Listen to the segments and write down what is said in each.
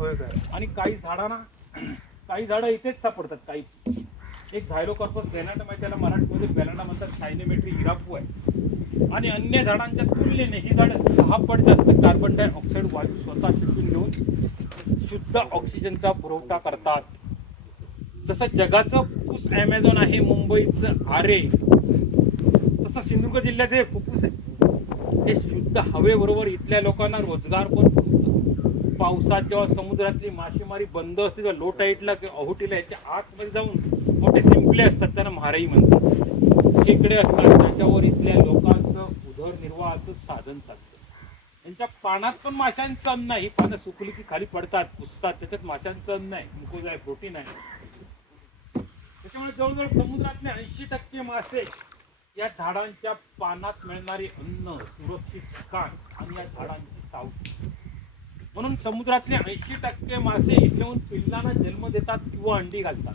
होय काय आणि काही झाडांना काही झाडं इथेच सापडतात काही. एक झायलोकॉर्पस बेनाटा आहे त्याला मराठीमध्ये बेनाटा म्हणतात सायनेमेट्री इरापू आहे. आणि अन्य झाडांच्या तुलनेने ही झाडं सहा पट जास्त कार्बन डायऑक्साईड वायू स्वतः शोषून घेऊन शुद्ध ऑक्सिजनचा पुरवठा करतात. जसं जगाचं फुफ्फुस ॲमेझॉन आहे मुंबईचं आरे. तसं सिंधुदुर्ग जिल्ह्याचं हे फुफ्फुस आहे. हे शुद्ध हवेबरोबर इथल्या लोकांना रोजगार पण पावसात जेव्हा समुद्रातली मासेमारी बंद असते तेव्हा लो टाईटला किंवा अहोटीला याच्या आतमध्ये जाऊन मोठे शिंपले असतात त्यांना म्हाराई म्हणतात. खेकडे असतात त्याच्यावर इथल्या लोकांचं उदरनिर्वाहाचं साधन चालतं. यांच्या पानात पण माशांचं अन्न आहे. ही पानं सुकली की खाली पडतात पुसतात त्याच्यात माशांचं अन्न आहे. मुकोज आहे प्रोटीन आहे. त्याच्यामुळे जवळजवळ समुद्रातले ऐंशी टक्के मासे या झाडांच्या पानात मिळणारे अन्न सुरक्षित ठिकाण आणि या झाडांची सावली. म्हणून समुद्रातले ऐंशी टक्के मासे इथे येऊन पिल्लांना जन्म देतात किंवा अंडी घालतात.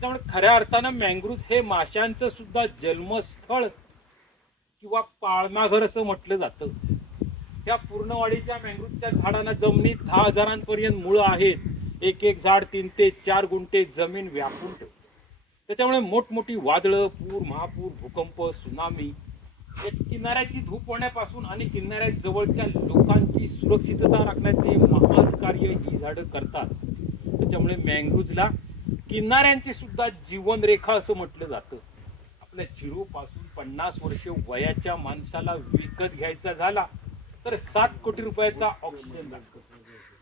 त्यामुळे खऱ्या अर्थानं मँग्रुव्ह हे माशांचं सुद्धा जन्मस्थळ किंवा पाळणाघर असं म्हटलं जातं. या पूर्णवाडीच्या मँग्रुव्हच्या झाडांना जमिनीत दहा हजारांपर्यंत मुळं आहेत. एक एक झाड तीन ते चार गुंठे जमीन व्यापून ठेवतं. त्याच्यामुळे मोठमोठी वादळं पूर महापूर भूकंप सुनामी किनाऱ्याची धूप होण्यापासून आणि किनाऱ्या जवळच्या लोकांची सुरक्षितता राखण्याचे महान कार्य ही झाडं करतात. त्याच्यामुळे मँग्रुव्हला किनाऱ्यांची सुद्धा जीवनरेखा असं म्हटलं जातं. आपल्या झिरो पासून पन्नास वर्ष वयाच्या माणसाला विकत घ्यायचा झाला तर सात कोटी रुपयाचा ऑक्सिजन लागतो.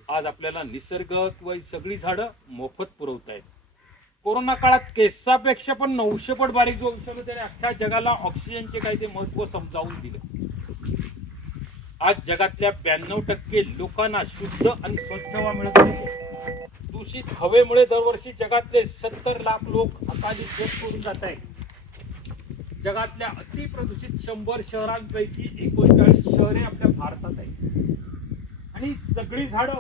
आज आपल्याला निसर्ग किंवा सगळी झाडं मोफत पुरवत आहेत कोरोना काळात केसापेक्षा पण नऊशे पट बारीक जो विषाणू त्याने अख्ख्या जगाला ऑक्सिजनचे काही ते महत्त्व समजावून दिलं. आज जगातल्या ब्याण्णव टक्के लोकांना शुद्ध आणि स्वच्छ हवा मिळत आहे. दूषित हवेमुळे दरवर्षी जगातले सत्तर लाख लोक अकाली जग सोडून जात आहेत. जगातल्या अतिप्रदूषित शंभर शहरांपैकी एकोणचाळीस शहरे आपल्या भारतात आहेत. आणि सगळी झाडं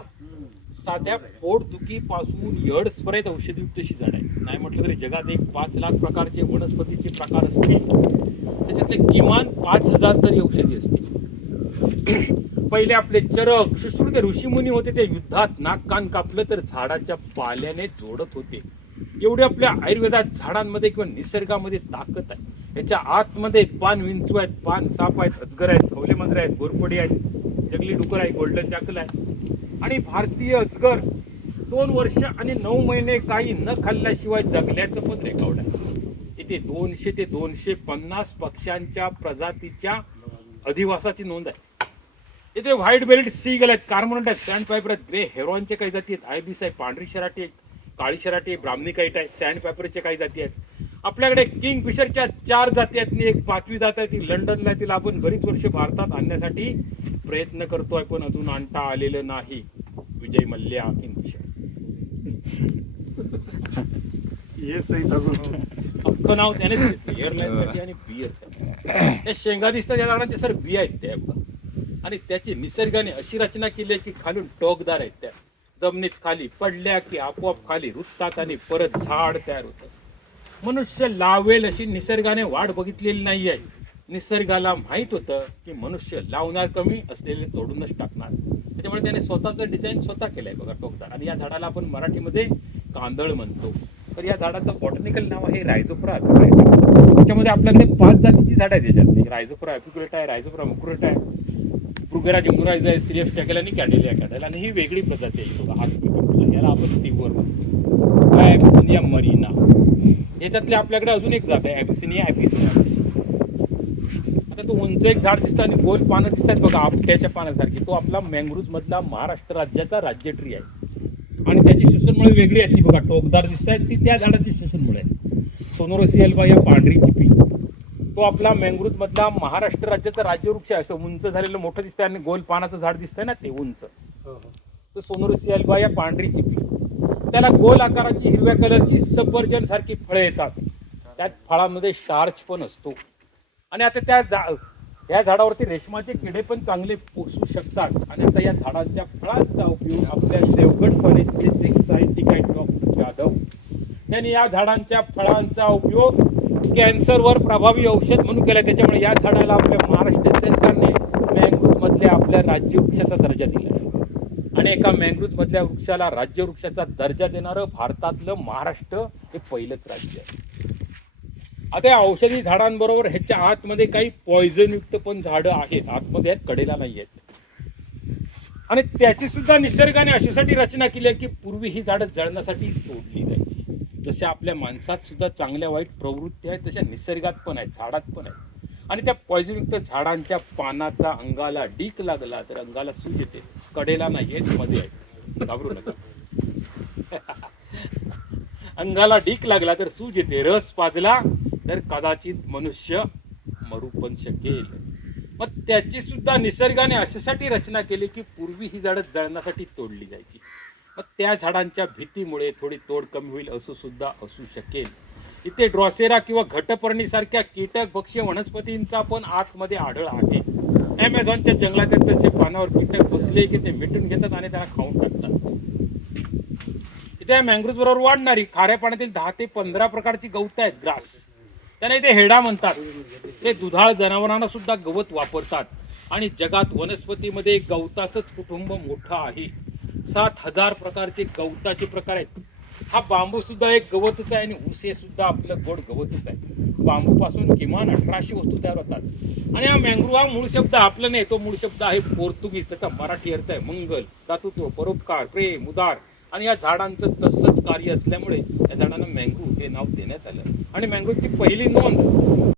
साध्या पोटदुखीपासून एड्स औषधयुक्त अशी आहे. नाही म्हटलं तरी जगात एक पाच लाख प्रकारचे वनस्पतीचे प्रकार असतील. त्याच्यातले किमान पाच हजार तरी औषधी असतील. पहिले आपले चरक सुश्रुत ऋषीमुनी होते ते युद्धात नाक कान कापलं तर झाडाच्या पाल्याने जोडत होते. एवढे आपल्या आयुर्वेदात झाडांमध्ये किंवा निसर्गामध्ये ताकद आहे. याच्या आतमध्ये पान विंचू आहेत पान साप आहेत अजगर आहेत खवले मांजरे आहेत गोरपडी आहेत जंगली डुकर आहे गोल्डन चाकल आहे आणि भारतीय अजगर दोन वर्ष आणि नऊ महिने काही न खाल्ल्याशिवाय जगल्याचं पण रेकॉर्ड आहे. इथे दोनशे ते दोनशे पन्नास पक्ष्यांच्या प्रजातीच्या अधिवासाची नोंद आहे. इथे व्हाईट बेल्ट सीगल आहेत कार्मोनट आहेत सँड पायपर आहेत. ग्रे हेरॉनचे काही जाती आहेत. आयबीस आहे पांढरी शराटी काळी शराटी आहे ब्राह्मणी काईट आहे सँड पायपरचे काही जाती आहेत. आपल्याकडे किंग फिशरच्या चार जाती आहेत आणि एक पाचवी जात आहे ती लंडनला आहे. तिला आपण बरीच वर्ष भारतात आणण्यासाठी प्रयत्न करतोय पण अजून आणता आलेलं नाही. विजय मल्ल्या अख्खं नाव त्यानेच घेतलं एअरलाईनसाठी आणि बियरसाठी त्या शेंगा दिसतात या झाडांचे सर बिया आहेत त्या. आणि त्याची निसर्गाने अशी रचना केली आहे की खालून टोकदार आहेत त्या. जमिनीत खाली पडल्या की आपोआप खाली रुजतात आणि परत झाड तयार होतं. मनुष्य लावेल अशी निसर्गाने वाट बघितलेली नाही आहे. निसर्गाला माहीत होतं की मनुष्य लावणार कमी असलेले तोडूनच टाकणार. त्याच्यामुळे त्याने स्वतःचं डिझाईन स्वतः केलं आहे बघा टोकदार. आणि या झाडाला आपण मराठीमध्ये कांदळ म्हणतो. तर या झाडाचं बॉटनिकल नाव आहे रायझोप्रा अॅपिक्युलेटा त्याच्यामध्ये आपल्याकडे पाच जातीची झाड आहेत त्याच्यात रायझोप्रा अॅपिक्युलेटा आहे रायझोप्रा मुकुरेटा आहे प्रुगेरा जिमुरायझ आहे सिरियस टॅकेल आणि कॅडेलिया कॅडेल आणि ही वेगळी प्रजाती आहे. बघा हा याला आपण टिवर म्हणतो. काय ॲबिसिनिया मरीना याच्यातली आपल्याकडे अजून एक जात आहे ॲबिसिनिया ॲपिसिनिया आता तो उंच एक झाड दिसतं आणि गोल पानं दिसतात. बघा आपट्याच्या पानासारखी. तो आपला मँग्रुज मधला महाराष्ट्र राज्याचा राज्य ट्री आहे. आणि त्याची सुसनमुळे वेगळी आहे ती. बघा टोकदार दिसत आहेत ती त्या झाडाची सुसनमुळे. आहे सोनोरसी अल्बा या पांढरी चिपी तो आपला मँग्रुज मधला महाराष्ट्र राज्याचा राज्यवृक्ष आहे. असं उंच झालेलं मोठं दिसतंय आणि गोल पानाचं झाड दिसतंय ना ते उंच. तर सोनोरसी अल्बा या पांढरी चिपी त्याला गोल आकाराची हिरव्या कलरची सफरजन सारखी फळं येतात. त्यात फळामध्ये स्टार्च पण असतो. आणि आता त्या झा या झाडावरती रेशमाचे किडे पण चांगले पोसू शकतात. आणि आता या झाडांच्या फळांचा उपयोग आपल्या देवगड कॉलेजचे ते यादव आहेत जाधव. यांनी या झाडांच्या फळांचा उपयोग कॅन्सरवर प्रभावी औषध म्हणून केला. त्याच्यामुळे या झाडाला आपल्या महाराष्ट्र सरकारने मँग्रोव्ह आपल्या राज्य वृक्षाचा दर्जा दिला. आहे आणि एका मँग्रोव्ह वृक्षाला राज्य वृक्षाचा दर्जा देणारं भारतातलं महाराष्ट्र हे पहिलंच राज्य आहे. आता या औषधी झाडांबरोबर ह्याच्या आतमध्ये काही पॉइझनयुक्त पण झाडं आहेत. आतमध्ये आहेत कडेला नाही आहेत आणि त्याची सुद्धा निसर्गाने अशासाठी रचना केली आहे की पूर्वी ही झाडं जळण्यासाठी तोडली जायची. जशा आपल्या माणसात सुद्धा चांगल्या वाईट प्रवृत्ती आहेत तशा निसर्गात पण आहेत झाडात पण आहेत. आणि त्या पॉइझनयुक्त झाडांच्या पानाचा अंगाला डीक लागला तर अंगाला सूज येते. कडेला नाही आहेत मध्ये आहेत. घाबरू नका. अंगाला डीक लागला तर सूज येते. रस पाजला तर कदाचित मनुष्य मरू पण शकेल. मग त्याची सुद्धा निसर्गाने अशासाठी रचना केली की पूर्वी ही झाडं जळण्यासाठी तोडली जायची. मग त्या झाडांच्या भीतीमुळे थोडी तोड कमी होईल असं सुद्धा असू शकेल. इथे ड्रॉसेरा किंवा घटपर्णीसारख्या कीटक भक्ष्य वनस्पतींचा पण आतमध्ये आढळ आहे. ॲमेझॉनच्या जंगलात तसे पानावर कीटक बसले की ते मिटून घेतात आणि त्यांना खाऊन टाकतात. इथे मँग्रोज बरोबर वाढणारी खाऱ्या पाण्यातील दहा ते पंधरा प्रकारची गवत आहेत ग्रास. त्यांना इथे हेडा म्हणतात. ते दुधाळ जनावरांना सुद्धा गवत वापरतात. आणि जगात वनस्पतीमध्ये गवताचंच कुटुंब मोठं आहे. सात हजार प्रकारचे गवताचे प्रकार आहेत. हा बांबू सुद्धा एक गवतच आहे आणि ऊस हे सुद्धा आपलं गोड गवतच आहे. बांबूपासून किमान अठराशे वस्तू तयार होतात. आणि हा मँग्रो हा मूळ शब्द आपला नाही तो मूळ शब्द आहे पोर्तुगीज. त्याचा मराठी अर्थ आहे मंगल दातृत्व परोपकार प्रेम उदार. आणि या झाडांचं तसंच कार्य असल्यामुळे या झाडांना मँगो हे नाव देण्यात आलं. आणि मँग्रोव्हची पहिली नोंद